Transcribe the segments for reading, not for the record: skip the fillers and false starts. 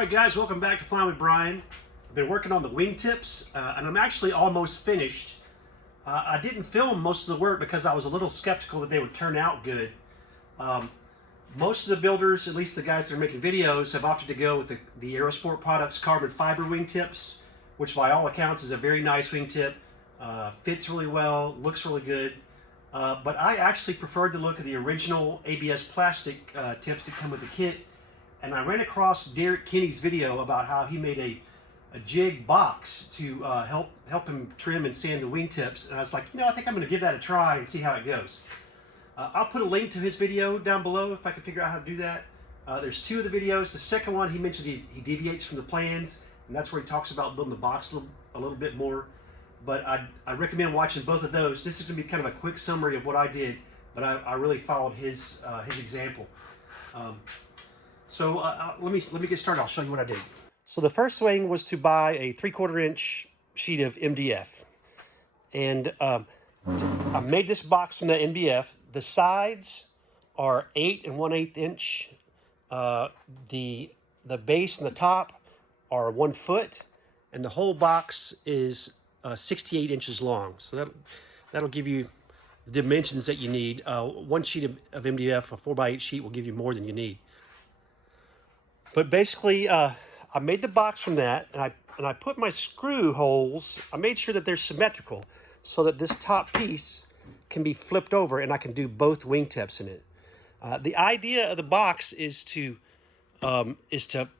All right, guys, welcome back to Flying with Brian. I've been working on the wingtips, and I'm actually almost finished. I didn't film most of the work because I was a little skeptical that they would turn out good. Most of the builders, at least the guys that are making videos, have opted to go with the Aerosport Products carbon fiber wingtips, which by all accounts is a very nice wingtip. Fits really well, looks really good. But I actually preferred the look of the original ABS plastic tips that come with the kit. And I ran across Kenney's video about how he made a jig box to help him trim and sand the wingtips. And I was like, I think I'm going to give that a try and see how it goes. I'll put a link to his video down below if I can figure out how to do that. There's two of the videos. The second one, he mentioned he deviates from the plans, and that's where he talks about building the box a little bit more. But I recommend watching both of those. This is going to be kind of a quick summary of what I did, but I really followed his example. So let me get started. I'll show you what I did. So the first thing was to buy a 3/4 inch sheet of MDF, and I made this box from the MDF. The sides are 8 1/8 inch. The base and the top are 1 foot, and the whole box is 68 inches long. So that'll give you the dimensions that you need. One sheet of MDF, a 4x8 sheet, will give you more than you need. But basically, I made the box from that, and I put my screw holes. I made sure that they're symmetrical, so that this top piece can be flipped over, and I can do both wingtips in it. The idea of the box is to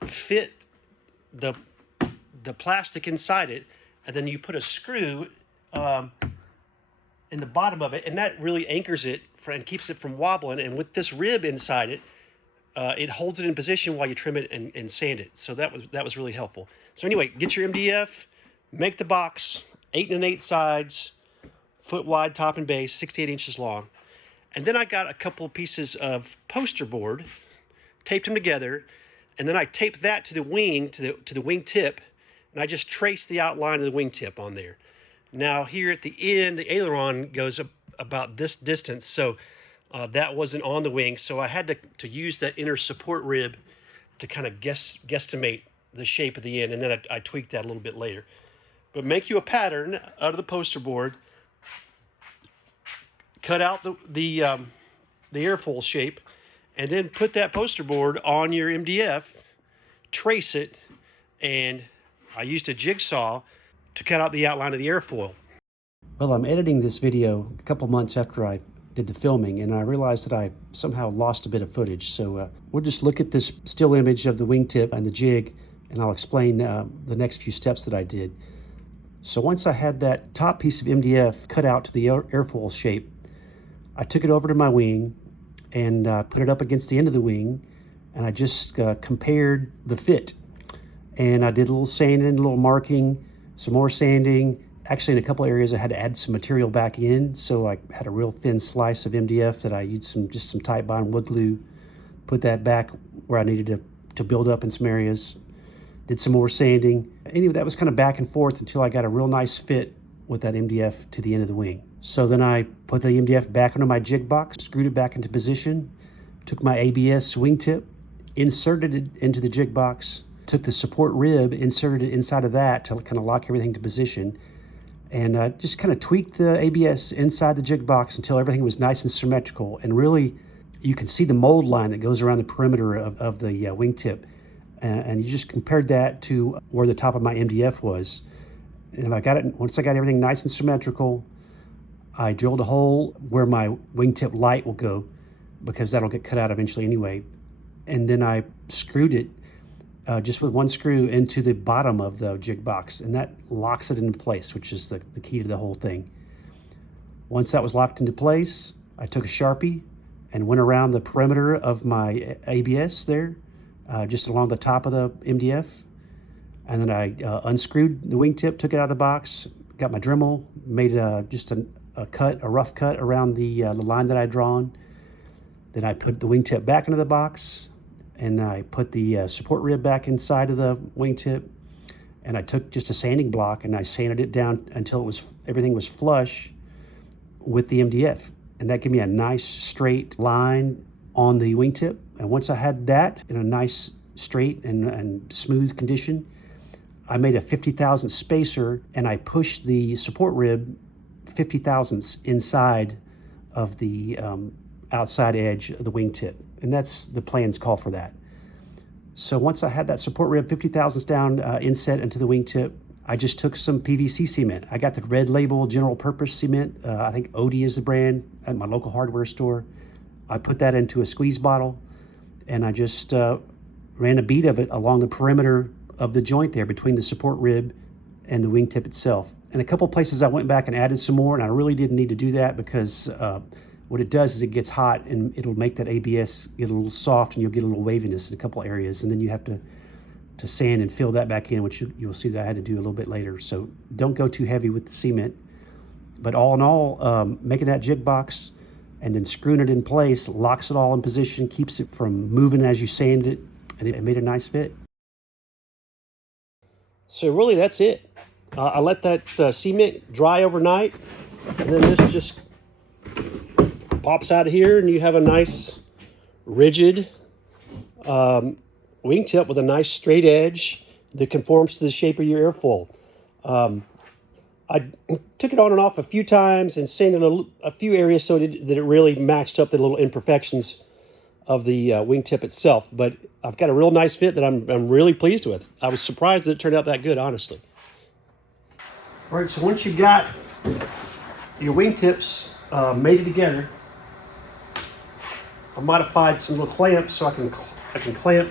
fit the plastic inside it, and then you put a screw in the bottom of it, and that really anchors it and keeps it from wobbling. And with this rib inside it, it holds it in position while you trim it and sand it. So that was really helpful. So anyway, get your MDF, make the box, 8 1/8 sides, foot wide top and base, 68 inches long. And then I got a couple of pieces of poster board, taped them together, and then I taped that to the wing, to the wing tip, and I just traced the outline of the wingtip on there. Now here at the end, the aileron goes about this distance, so that wasn't on the wing, so I had to use that inner support rib to kind of guesstimate the shape of the end, and then I tweaked that a little bit later. But make you a pattern out of the poster board, cut out the airfoil shape, and then put that poster board on your MDF, trace it, and I used a jigsaw to cut out the outline of the airfoil. Well, I'm editing this video a couple months after I did the filming, and I realized that I somehow lost a bit of footage. So we'll just look at this still image of the wingtip and the jig, and I'll explain the next few steps that I did. So once I had that top piece of MDF cut out to the airfoil shape, I took it over to my wing and put it up against the end of the wing, and I just compared the fit. And I did a little sanding, a little marking, some more sanding. Actually, in a couple areas, I had to add some material back in, so I had a real thin slice of MDF that I used just some tight bond wood glue, put that back where I needed to build up in some areas, did some more sanding. Anyway, that was kind of back and forth until I got a real nice fit with that MDF to the end of the wing. So then I put the MDF back onto my jig box, screwed it back into position, took my ABS wingtip, inserted it into the jig box, took the support rib, inserted it inside of that to kind of lock everything to position, and just kind of tweaked the ABS inside the jig box until everything was nice and symmetrical. And really, you can see the mold line that goes around the perimeter of the wingtip. And you just compared that to where the top of my MDF was. And once I got everything nice and symmetrical, I drilled a hole where my wingtip light will go, because that'll get cut out eventually anyway. And then I screwed it just with one screw into the bottom of the jig box, and that locks it into place, which is the key to the whole thing. Once that was locked into place, I took a Sharpie and went around the perimeter of my ABS there, just along the top of the MDF. And then I unscrewed the wingtip, took it out of the box, got my Dremel, made just a rough cut around the line that I'd drawn. Then I put the wingtip back into the box, and I put the support rib back inside of the wingtip, and I took just a sanding block and I sanded it down until everything was flush with the MDF. And that gave me a nice straight line on the wingtip. And once I had that in a nice straight and smooth condition, I made a 50 thousandths spacer and I pushed the support rib 50 thousandths inside of the outside edge of the wingtip. And that's the plans call for that. So once I had that support rib 50 thousandths down inset into the wingtip, I just took some PVC cement. I got the red label general purpose cement. I think Odie is the brand at my local hardware store. I put that into a squeeze bottle and I just ran a bead of it along the perimeter of the joint there between the support rib and the wingtip itself. And a couple places I went back and added some more, and I really didn't need to do that because what it does is it gets hot and it'll make that ABS get a little soft and you'll get a little waviness in a couple areas, and then you have to sand and fill that back in, which you'll see that I had to do a little bit later. So don't go too heavy with the cement. But all in all, making that jig box and then screwing it in place locks it all in position, keeps it from moving as you sand it, and it made a nice fit. So really that's it. I let that cement dry overnight, and then this just pops out of here and you have a nice rigid wingtip with a nice straight edge that conforms to the shape of your airfoil. I took it on and off a few times and sanded a few areas so that it really matched up the little imperfections of the wingtip itself. But I've got a real nice fit that I'm really pleased with. I was surprised that it turned out that good, honestly. All right, so once you got your wingtips mated together, I modified some little clamps so I can clamp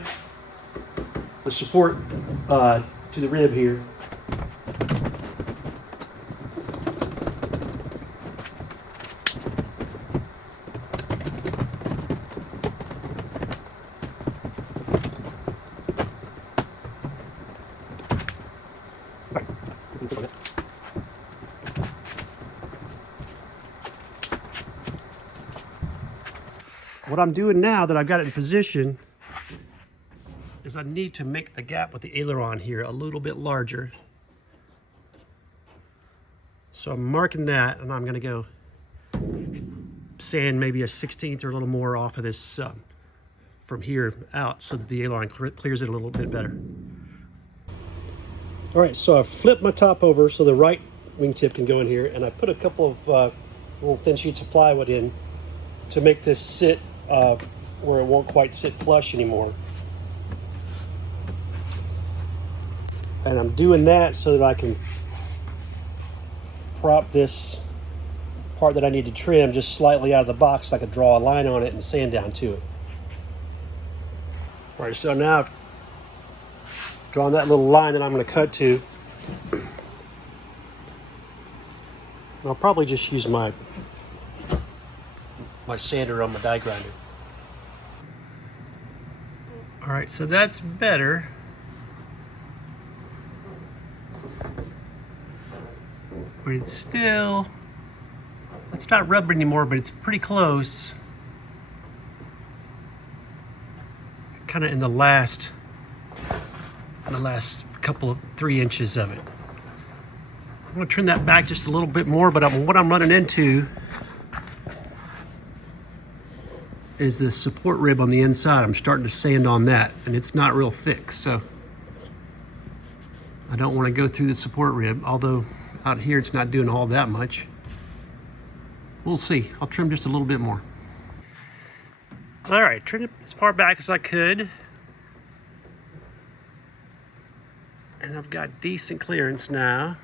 the support to the rib here. What I'm doing now that I've got it in position is I need to make the gap with the aileron here a little bit larger. So I'm marking that, and I'm going to go sand maybe a 1/16 or a little more off of this from here out so that the aileron clears it a little bit better. All right, so I've flipped my top over so the right wingtip can go in here, and I put a couple of little thin sheets of plywood in to make this sit where it won't quite sit flush anymore. And I'm doing that so that I can prop this part that I need to trim just slightly out of the box so I can draw a line on it and sand down to it. All right, so now I've drawn that little line that I'm going to cut to. I'll probably just use my sander on my die grinder. All right, so that's better. But it's still, it's not rubber anymore, but it's pretty close. Kind of in the last couple of 3 inches of it. I'm going to trim that back just a little bit more, but what I'm running into is the support rib on the inside. I'm starting to sand on that, and it's not real thick, so I don't want to go through the support rib, although out here it's not doing all that much. We'll see. I'll trim just a little bit more. All right, trim it as far back as I could. And I've got decent clearance now.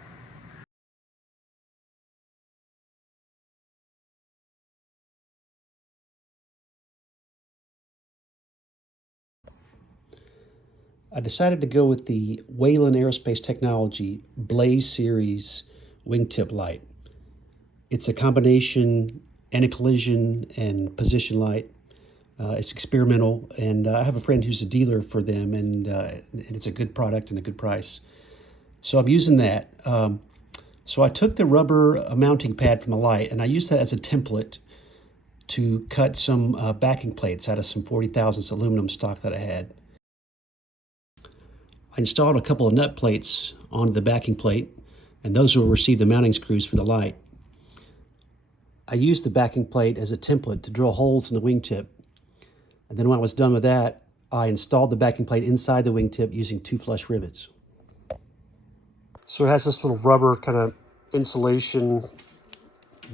I decided to go with the Wayland Aerospace Technology Blaze Series wingtip light. It's a combination anti-collision and position light. It's experimental, and I have a friend who's a dealer for them, and it's a good product and a good price. So I'm using that. So I took the rubber mounting pad from the light, and I used that as a template to cut some backing plates out of some 40 thousandths aluminum stock that I had. I installed a couple of nut plates onto the backing plate, and those will receive the mounting screws for the light. I used the backing plate as a template to drill holes in the wingtip. And then when I was done with that, I installed the backing plate inside the wingtip using 2 flush rivets. So it has this little rubber kind of insulation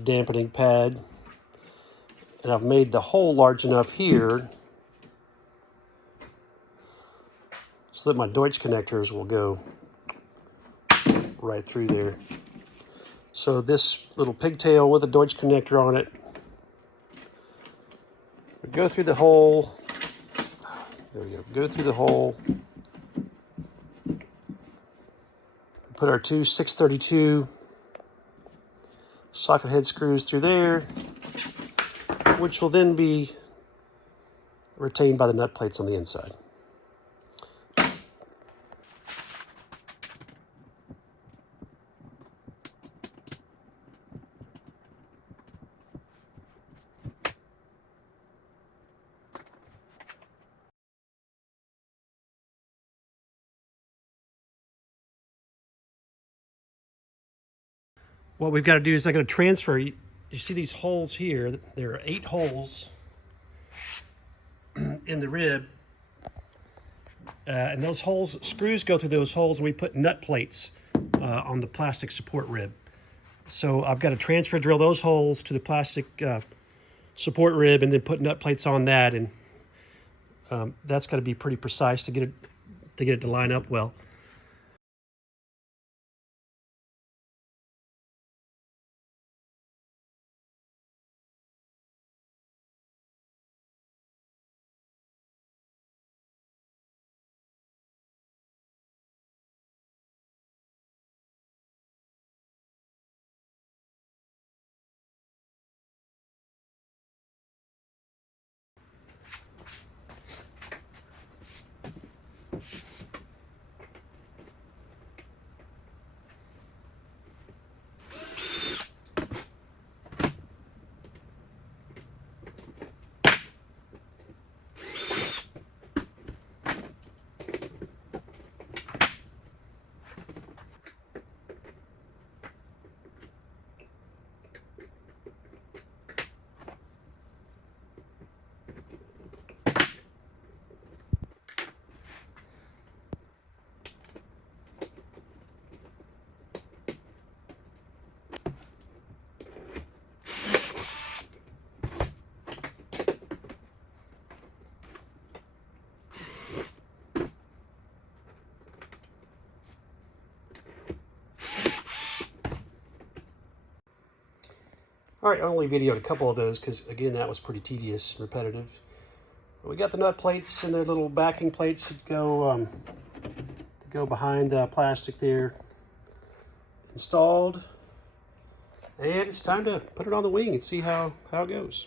dampening pad. And I've made the hole large enough here so that my Deutsch connectors will go right through there. So this little pigtail with a Deutsch connector on it would go through the hole. There we go. Go through the hole. Put our two 632 socket head screws through there, which will then be retained by the nut plates on the inside. What we've got to do is I'm going to transfer. You see these holes here? There are 8 holes in the rib. And those holes, screws go through those holes, and we put nut plates on the plastic support rib. So I've got to transfer drill those holes to the plastic support rib and then put nut plates on that. And that's got to be pretty precise to get it to line up well. All right, I only videoed a couple of those because, again, that was pretty tedious, repetitive. We got the nut plates and their little backing plates that go behind the plastic there installed. And it's time to put it on the wing and see how it goes.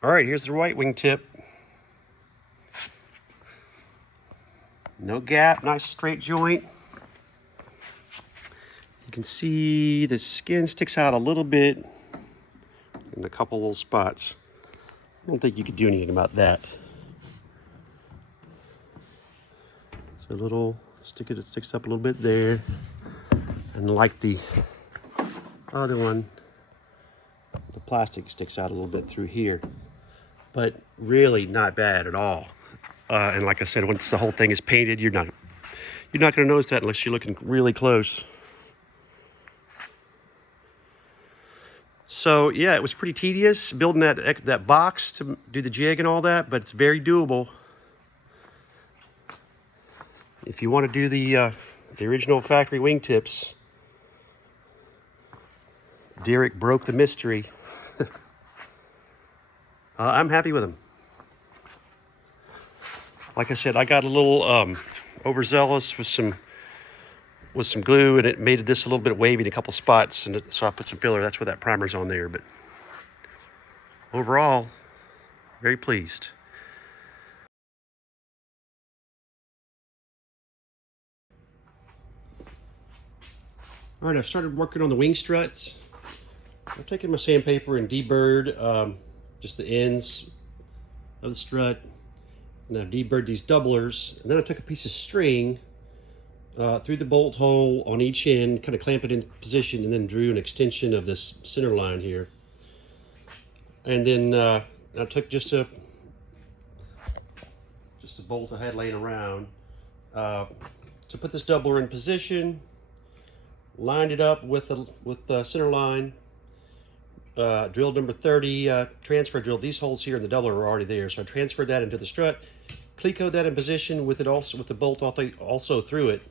All right, here's the right wing tip. No gap, nice straight joint. You can see the skin sticks out a little bit in a couple little spots. I don't think you could do anything about that. So a little, it sticks up a little bit there. And like the other one, the plastic sticks out a little bit through here. But really not bad at all. And like I said, once the whole thing is painted, you're not going to notice that unless you're looking really close. So yeah, it was pretty tedious building that box to do the jig and all that, but it's very doable. If you want to do the original factory wingtips, Derek broke the mystery. I'm happy with them. Like I said, I got a little overzealous with some glue, and it made this a little bit wavy in a couple spots, and so I put some filler. That's where that primer's on there. But overall, very pleased. All right, I've started working on the wing struts. I've taken my sandpaper and deburred just the ends of the strut, and I've deburred these doublers, and then I took a piece of string through the bolt hole on each end, kind of clamp it in position, and then drew an extension of this center line here. And then I took just a bolt I had laying around to put this doubler in position, lined it up with the center line, drilled number 30, transfer drilled these holes here, and the doubler were already there, so I transferred that into the strut, clecoed that in position with the bolt also through it,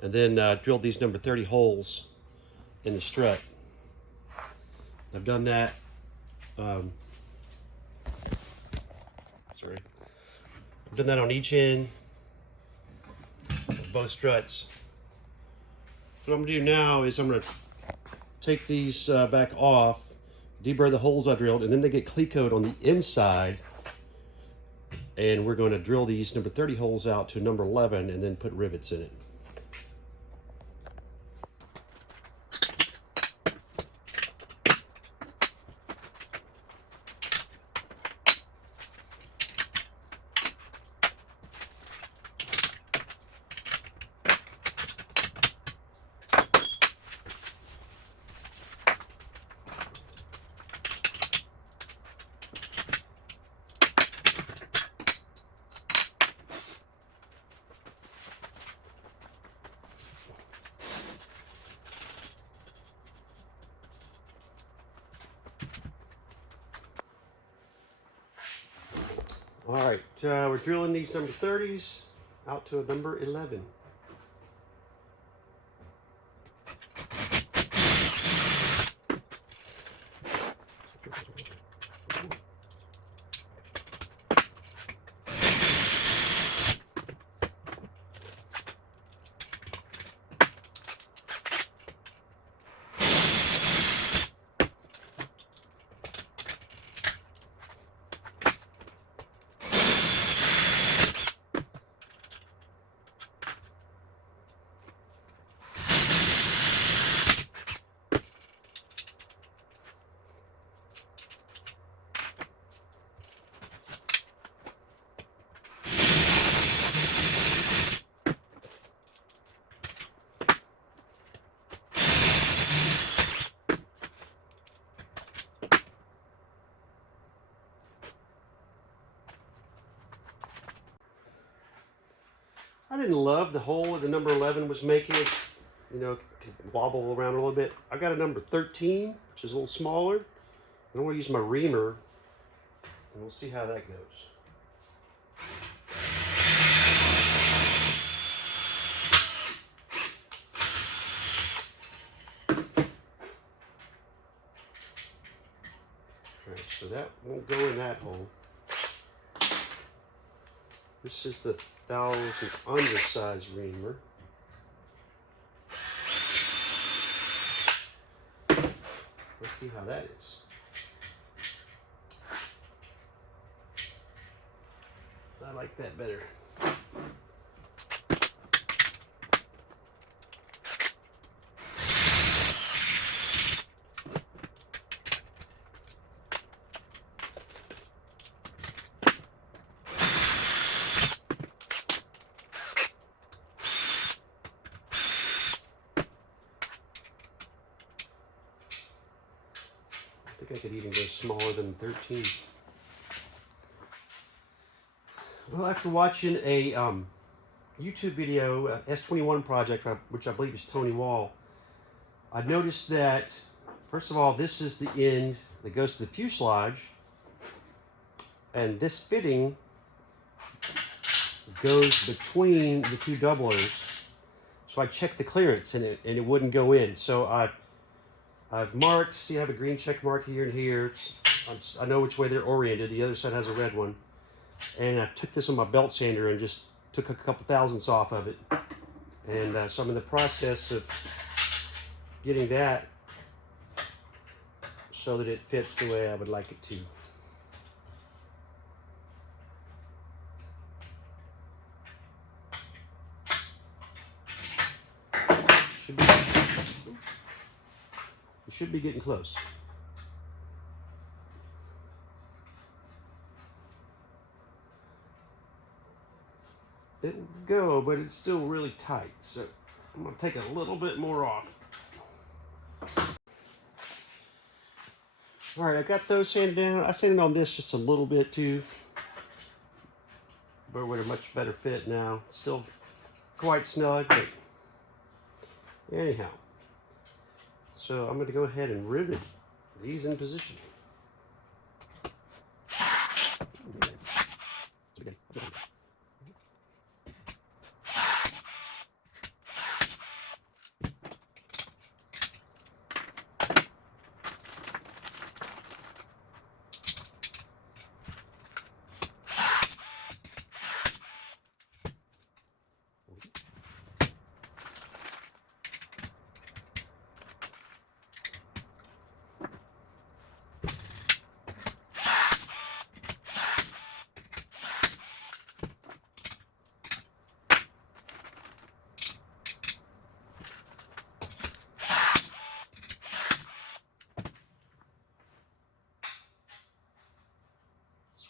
and then drilled these number 30 holes in the strut. I've done that. I've done that on each end of both struts. What I'm gonna do now is I'm gonna take these back off, deburr the holes I drilled, and then they get clecoed on the inside. And we're going to drill these number 30 holes out to number 11 and then put rivets in it. All right, we're drilling these number 30s out to a number 11. I didn't love the hole that the number 11 was making. It, you know, could wobble around a little bit. I got a number 13, which is a little smaller. I'm going to use my reamer, and we'll see how that goes. All right, so that won't go in that hole. This is the 1,000th undersized reamer. Let's see how that is. I like that better. I think I could even go smaller than 13. Well, after watching a YouTube video, S21 project, which I believe is Tony Wall, I noticed that, first of all, this is the end that goes to the fuselage, and this fitting goes between the two doublers. So I checked the clearance, and it wouldn't go in. So I've marked, see I have a green check mark here and here. I know which way they're oriented. The other side has a red one. And I took this on my belt sander and just took a couple thousandths off of it. And so I'm in the process of getting that so that it fits the way I would like it to. Should be getting close. It will go, but it's still really tight. So I'm going to take a little bit more off. All right, I got those sanded down. I sanded on this just a little bit too, but with a much better fit now. Still quite snug, but anyhow. So I'm going to go ahead and rivet these in position.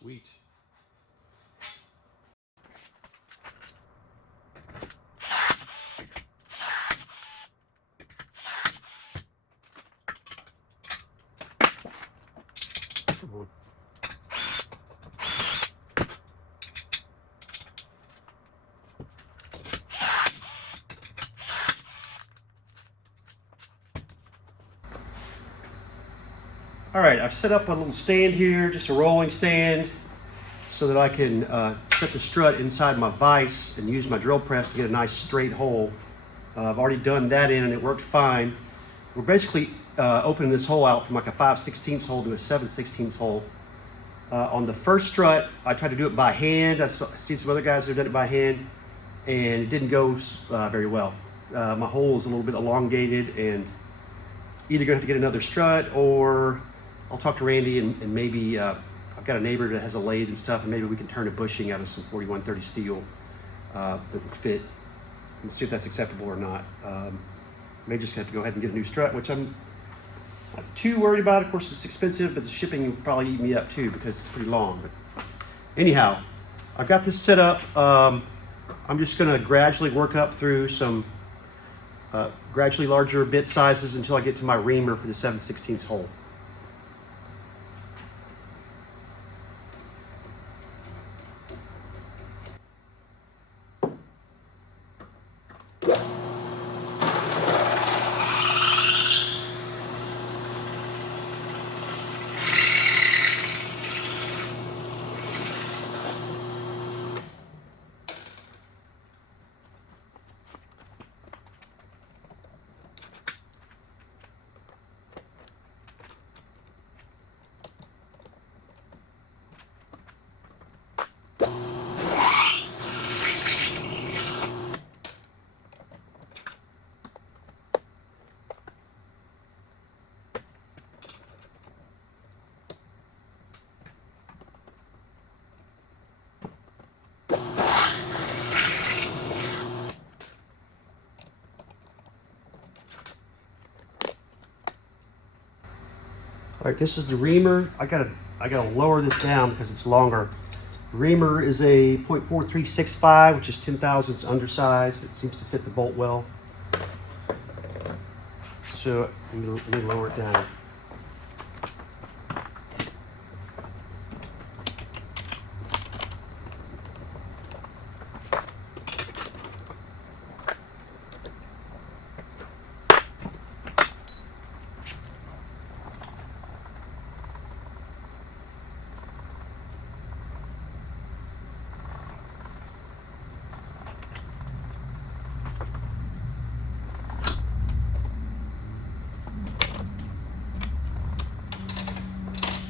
Sweet. Come on. All right, I've set up a little stand here, just a rolling stand, so that I can set the strut inside my vise and use my drill press to get a nice straight hole. I've already done that in and it worked fine. We're basically opening this hole out from like a 5/16 hole to a 7/16 hole. On the first strut, I tried to do it by hand. I've seen some other guys who have done it by hand, and it didn't go very well. My hole is a little bit elongated, and either gonna have to get another strut, or I'll talk to Randy and maybe I've got a neighbor that has a lathe and stuff, and maybe we can turn a bushing out of some 4130 steel that will fit, and see if that's acceptable or not. May just have to go ahead and get a new strut, which I'm not too worried about. Of course, it's expensive, but the shipping will probably eat me up too because it's pretty long. But anyhow, I've got this set up. I'm just gonna gradually work up through some gradually larger bit sizes until I get to my reamer for the 7/16 hole. All right, this is the reamer. I gotta lower this down because it's longer. The reamer is a 0.4365, which is 10/1000ths undersized. It seems to fit the bolt well. So let me lower it down.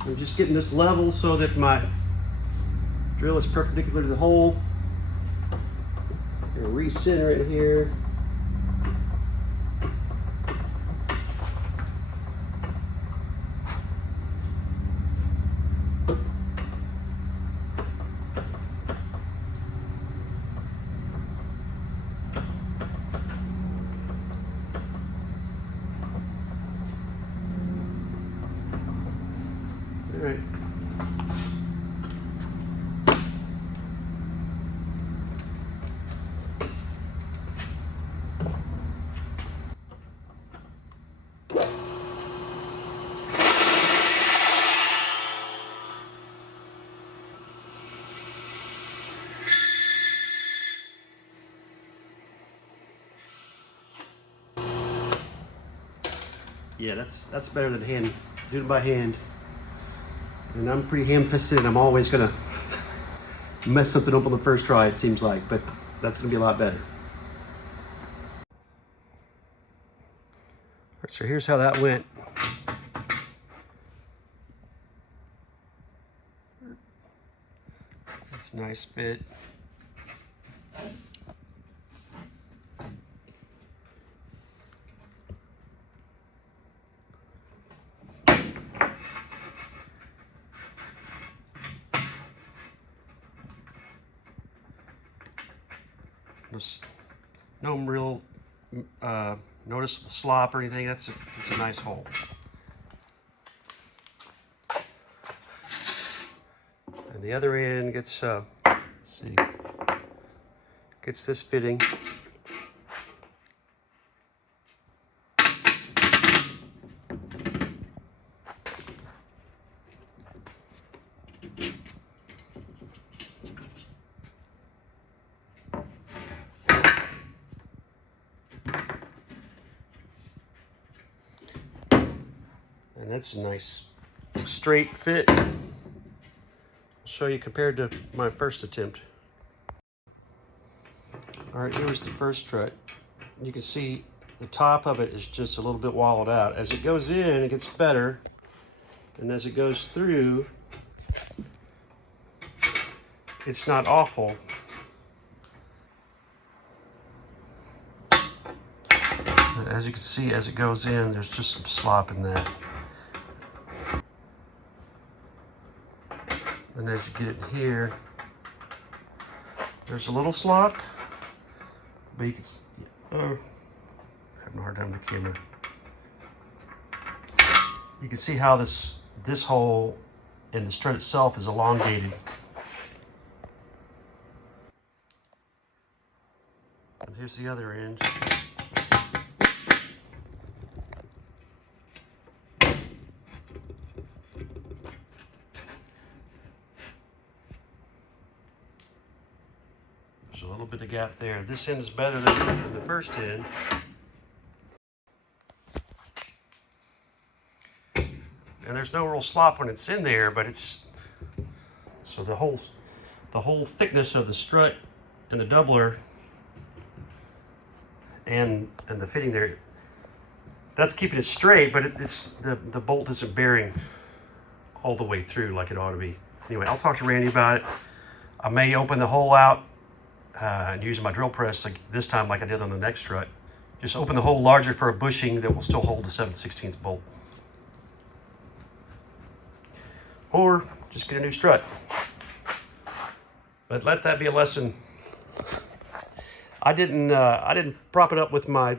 I'm just getting this level so that my drill is perpendicular to the hole. I'm gonna recenter it here. All right. Yeah, that's better than doing it by hand. And I'm pretty ham-fisted, and I'm always gonna mess something up on the first try, it seems like, but that's gonna be a lot better. All right, so here's how that went. That's a nice fit. No real noticeable slop or anything. It's a nice hole. And the other end gets let's see, gets this fitting. And that's a nice straight fit. I'll show you compared to my first attempt. All right, here's the first strut. You can see the top of it is just a little bit wallowed out. As it goes in, it gets better. And as it goes through, it's not awful. But as you can see, as it goes in, there's just some slop in that. And as you get it in here, there's a little slop, but you can see, having a hard time with the camera. You can see how this hole in the strut itself is elongated. And here's the other end. There's a little bit of gap there. This end is better than the first end. And there's no real slop when it's in there, but it's, so the whole thickness of the strut and the doubler and the fitting there, that's keeping it straight, but it's the bolt isn't bearing all the way through like it ought to be. Anyway, I'll talk to Randy about it. I may open the hole out and use my drill press like this time like I did on the next strut. Just open the hole larger for a bushing that will still hold the 7/16 bolt. Or just get a new strut. But let that be a lesson. I didn't prop it up with my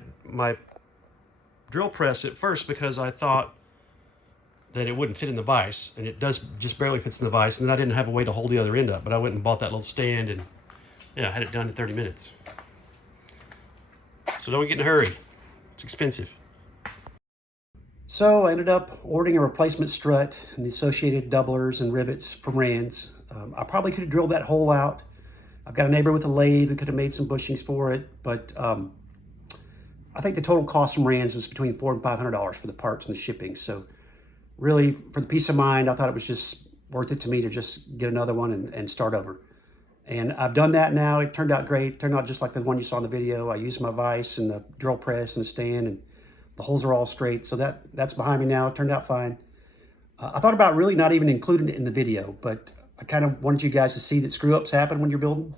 drill press at first because I thought that it wouldn't fit in the vise, and it does just barely fits in the vise, and then I didn't have a way to hold the other end up, but I went and bought that little stand, and yeah, I had it done in 30 minutes. So don't get in a hurry. It's expensive. So I ended up ordering a replacement strut and the associated doublers and rivets from Rand's. I probably could have drilled that hole out. I've got a neighbor with a lathe who could have made some bushings for it, but I think the total cost from Rand's was between $400 and $500 for the parts and the shipping. So really, for the peace of mind, I thought it was just worth it to me to just get another one and start over. And I've done that now. It turned out great. It turned out just like the one you saw in the video. I used my vise and the drill press and the stand, and the holes are all straight. So that's behind me now. It turned out fine. I thought about really not even including it in the video, but I kind of wanted you guys to see that screw-ups happen when you're building.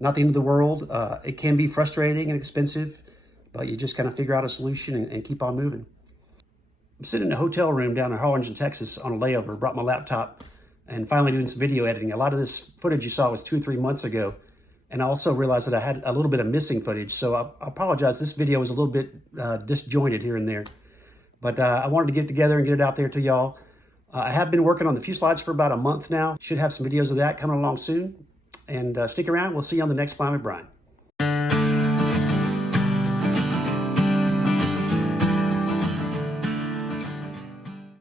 Not the end of the world. It can be frustrating and expensive, but you just kind of figure out a solution and keep on moving. I'm sitting in a hotel room down in Harlingen, Texas on a layover, brought my laptop, and finally doing some video editing. A lot of this footage you saw was 2 or 3 months ago, and I also realized that I had a little bit of missing footage, so I apologize. This video was a little bit disjointed here and there, but I wanted to get it together and get it out there to y'all. I have been working on the fuselage for about a month now. Should have some videos of that coming along soon, and stick around. We'll see you on the next Flying with Brian.